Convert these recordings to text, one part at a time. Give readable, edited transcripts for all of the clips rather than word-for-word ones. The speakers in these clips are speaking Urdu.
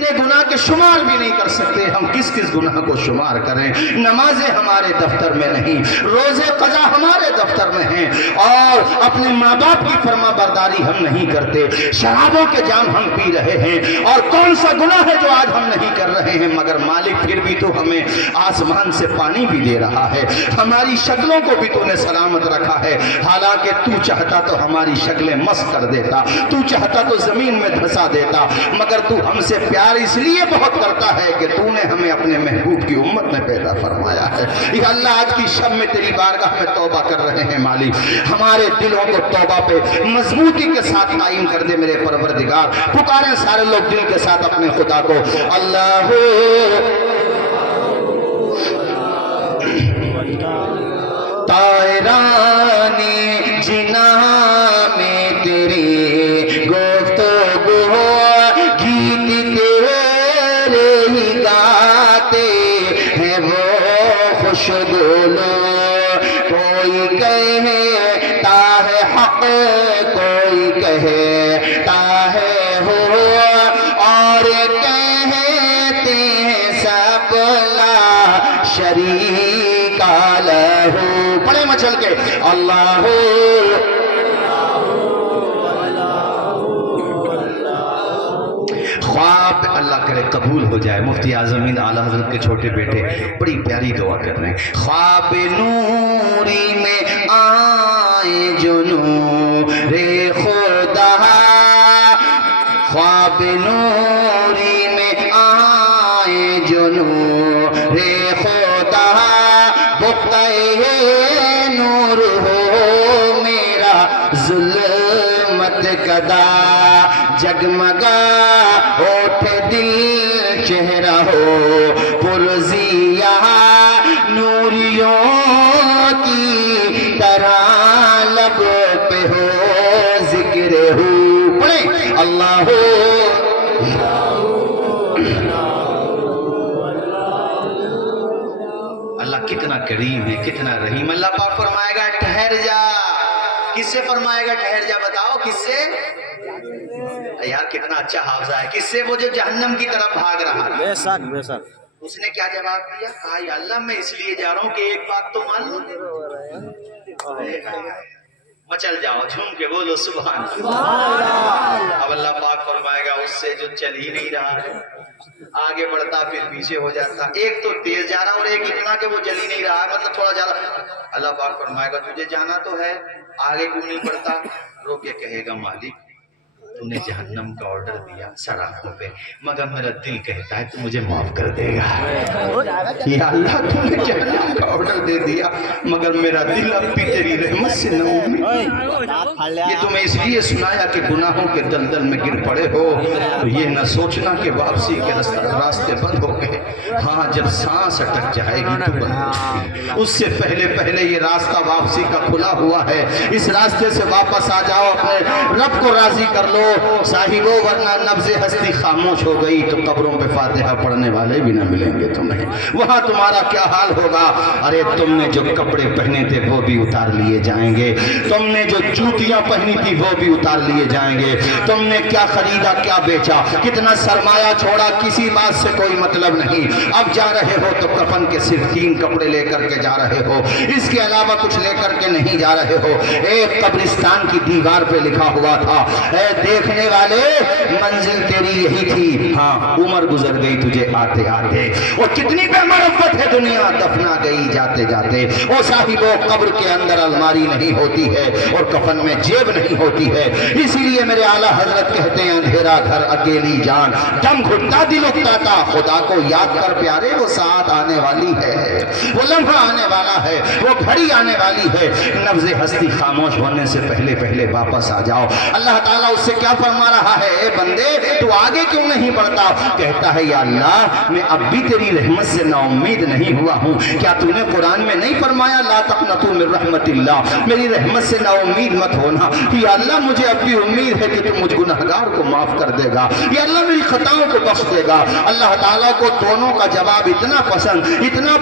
اتنے گناہ کے شمار بھی نہیں کر سکتے، ہم کس کس گناہ کو شمار کریں؟ نمازیں ہمارے دفتر میں نہیں، روزے قضا ہمارے دفتر میں ہیں، اور اپنے ماں باپ کی فرما برداری ہم نہیں کرتے، شرابوں کے جام ہم پی رہے ہیں، اور کون سا گناہ ہے جو آج ہم نہیں کر رہے ہیں، مگر مالک پھر بھی تو ہمیں آسمان سے پانی بھی دے رہا ہے، ہماری شکلوں کو بھی تو نے سلامت رکھا ہے، حالانکہ تو چاہتا تو ہماری شکلیں مست کر دیتا، تو چاہتا تو زمین میں دھسا دیتا، مگر تو ہم سے پیار اس لیے بہت کرتا ہے کہ تو نے ہمیں اپنے محبوب کی امت میں پیدا فرمایا ہے۔ یا اللہ آج کی شب میں تیری بارگاہ میں توبہ کر رہے ہیں مالک، ہمارے دلوں کو توبہ پہ مضبوطی کے ساتھ قائم کر دے میرے پروردگار۔ پکاریں سارے لوگ دل کے ساتھ اپنے خدا کو، اللہ طائرانی جناح میں تیری گفتگو، گیت تیرے ہی گاتے ہیں وہ خوشگلو، کوئی کہتا ہے حق کوئی کہتا ہے ہو، اور کہتے ہیں سب لا شریک لہو۔ پڑھیں مچل کے، اللہ خواب اللہ کرے قبول ہو جائے۔ مفتی اعظم ہند اعلیٰ حضرت کے چھوٹے بیٹے بڑی پیاری دعا کر رہے ہیں، خواب نوری میں آئے جو نور خدا، خواب نوری میں آئے جو نور خدا، بقعہ نور ہو میرا ظلمت کدا، جگمگا ہوٹھ دل چہرہ ہو پرزیہ، نوریوں کی طرح لب پہ ہو ذکر ہو۔ پڑھیں اللہ ہو، اللہ کتنا کریم ہے، کتنا رحیم۔ اللہ پاک فرمائے گا ٹھہر جا، کس سے فرمائے گا ٹھہر جا؟ بتاؤ کس سے؟ یار کتنا اچھا حافظہ ہے، کس سے؟ وہ جو جہنم کی طرف بھاگ رہا ہے۔ بے شک بے شک۔ اس نے کیا جواب دیا؟ کہا یا اللہ میں اس لیے جا رہا ہوں کہ ایک بات تو مان لو۔ مچل جاؤ، جھوم کے بولو سبحان اللہ۔ اب اللہ پاک فرمائے گا اس سے جو چل ہی نہیں رہا ہے، آگے بڑھتا پھر پیچھے ہو جاتا، ایک تو تیز جا رہا اور ایک اتنا کہ وہ چل ہی نہیں رہا ہے، مطلب تھوڑا زیادہ۔ اللہ پاک فرمائے گا تجھے جانا تو ہے، آگے کیوں نہیں بڑھتا؟ رو کے کہے گا مالک تو نے جہنم کا آرڈر دیا سراخوں پہ، مگر میرا دل کہتا ہے تو مجھے معاف کر دے گا۔ یا اللہ تو نے جہنم کا آرڈر دے دیا، مگر میرا دل اب بھی تیری رحمت سے نہ امید۔ یہ تمہیں اس لیے سنایا کہ گناہوں کے دلدل میں گر پڑے ہو تو یہ نہ سوچنا کہ واپسی کے راستے بند ہو گئے۔ ہاں جب سانس اٹک جائے گی تو بند ہو جائے گی، اس سے پہلے پہلے یہ راستہ واپسی کا کھلا ہوا ہے، اس راستے سے واپس آ جاؤ، اپنے رب کو راضی کر لو صاحبو، ورنہ نبض ہستی خاموش ہو گئی تو قبروں پہ فاتحہ پڑھنے والے بھی نہ ملیں گے تمہیں، وہاں تمہارا کیا حال ہوگا؟ ارے تم نے جو کپڑے پہنے تھے وہ بھی اتار لیے جائیں گے، تم نے جو جوتیاں پہنی تھی وہ بھی اتار لیے جائیں گے، تم نے کیا خریدا کیا بیچا، کتنا سرمایہ چھوڑا، کسی بات سے کوئی مطلب نہیں۔ اب جا رہے ہو تو کفن کے صرف 3 کپڑے لے کر کے جا رہے ہو، اس کے علاوہ کچھ لے کر کے نہیں جا رہے ہو۔ ایک قبرستان کی دیوار پہ لکھا ہوا تھا، اے دیکھنے والے منزل تیری یہی تھی، ہاں عمر گزر گئی تجھے آتے آتے، اور کتنی بے معرفت ہے دنیا دفنا گئی جاتے جاتے۔ او صاحبو قبر کے اندر الماری نہیں ہوتی ہے اور کفن میں جیب نہیں ہوتی ہے، اسی لیے میرے اعلیٰ حضرت کہتے ہیں اندھیرا گھر اکیلی جان، دم گھٹتا دل اکتاتا، خدا کو یاد کر پیارے وہ ساتھ آنے والی ہے، وہ لمحہ آنے والا ہے، وہ گھڑی آنے والی ہے، نبض ہستی خاموش ہونے سے پہلے پہلے واپس آ جاؤ۔ اللہ تعالیٰ اس سے کیا فرما رہا ہے؟ اے بندے تو آگے کیوں نہیں بڑھتا؟ کہتا ہے یا اللہ میں اب بھی تیری رحمت سے نا امید نہیں ہوا ہوں، کیا تو نے قرآن میں نہیں فرمایا لا تقنطوا من رحمت اللہ، میری رحمت سے نا امید مت ہونا؟ یا اللہ مجھے اب بھی امید ہے کہ تو مجھ گنہگار کو معاف کر دے گا، یا اللہ میری خطاؤں کو بخش دے گا۔ اللہ تعالیٰ کو دونوں کا جواب اتنا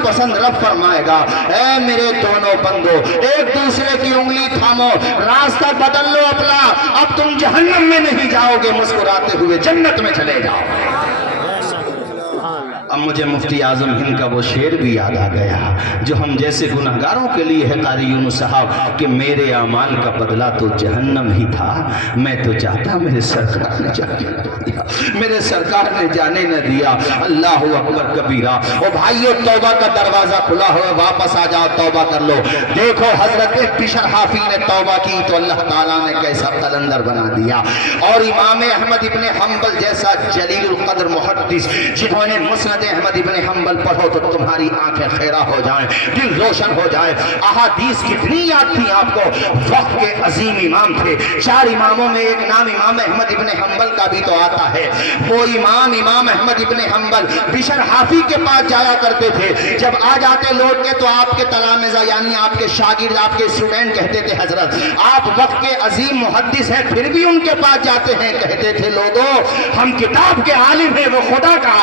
پسند رب فرمائے گا اے میرے دونوں بندو ایک دوسرے کی انگلی تھامو، راستہ بدل لو اپنا، اب تم جہنم میں نہیں جاؤ گے، مسکراتے ہوئے جنت میں چلے جاؤ۔ اب مجھے مفتی اعظم ہند کا وہ شعر بھی یاد آ گیا جو ہم جیسے گناہگاروں کے لیے ہے قاری یونس صاحب کہ میرے اعمال کا بدلہ تو جہنم ہی تھا، میں تو چاہتا میرے سرکار نے جانے نہ دیا، میرے سرکار نے جانے نہ دیا۔ اللہ اکبر کبیرہ۔ او بھائیو توبہ کا دروازہ کھلا ہوا، واپس آ جاؤ، توبہ کر لو۔ دیکھو حضرت بشر حافی نے توبہ کی تو اللہ تعالیٰ نے کیسا قلندر بنا دیا، اور امام احمد ابن حنبل جیسا جلیل القدر محدث جنہوں نے مسند احمد ابن حنبل پڑھو تو تمہاری آنکھیں خیرہ ہو جائیں، دل روشن ہو جائے۔ احادیث کتنی یاد تھی آپ کو؟ وقت کے عظیم امام تھے، 4 اماموں میں ایک نام امام احمد ابن حنبل کا بھی تو آتا ہے۔ وہ امام احمد ابن حنبل بشر حافی کے پاس جایا کرتے تھے، جب آ جاتے لوٹ کے تو آپ کے تلامذہ یعنی آپ کے شاگرد، آپ کے اسٹوڈنٹ کہتے تھے حضرت آپ وقت کے عظیم محدث ہیں پھر بھی ان کے پاس جاتے ہیں، کہتے تھے لوگوں ہم کتاب کے عالم ہیں، وہ خدا کا عالم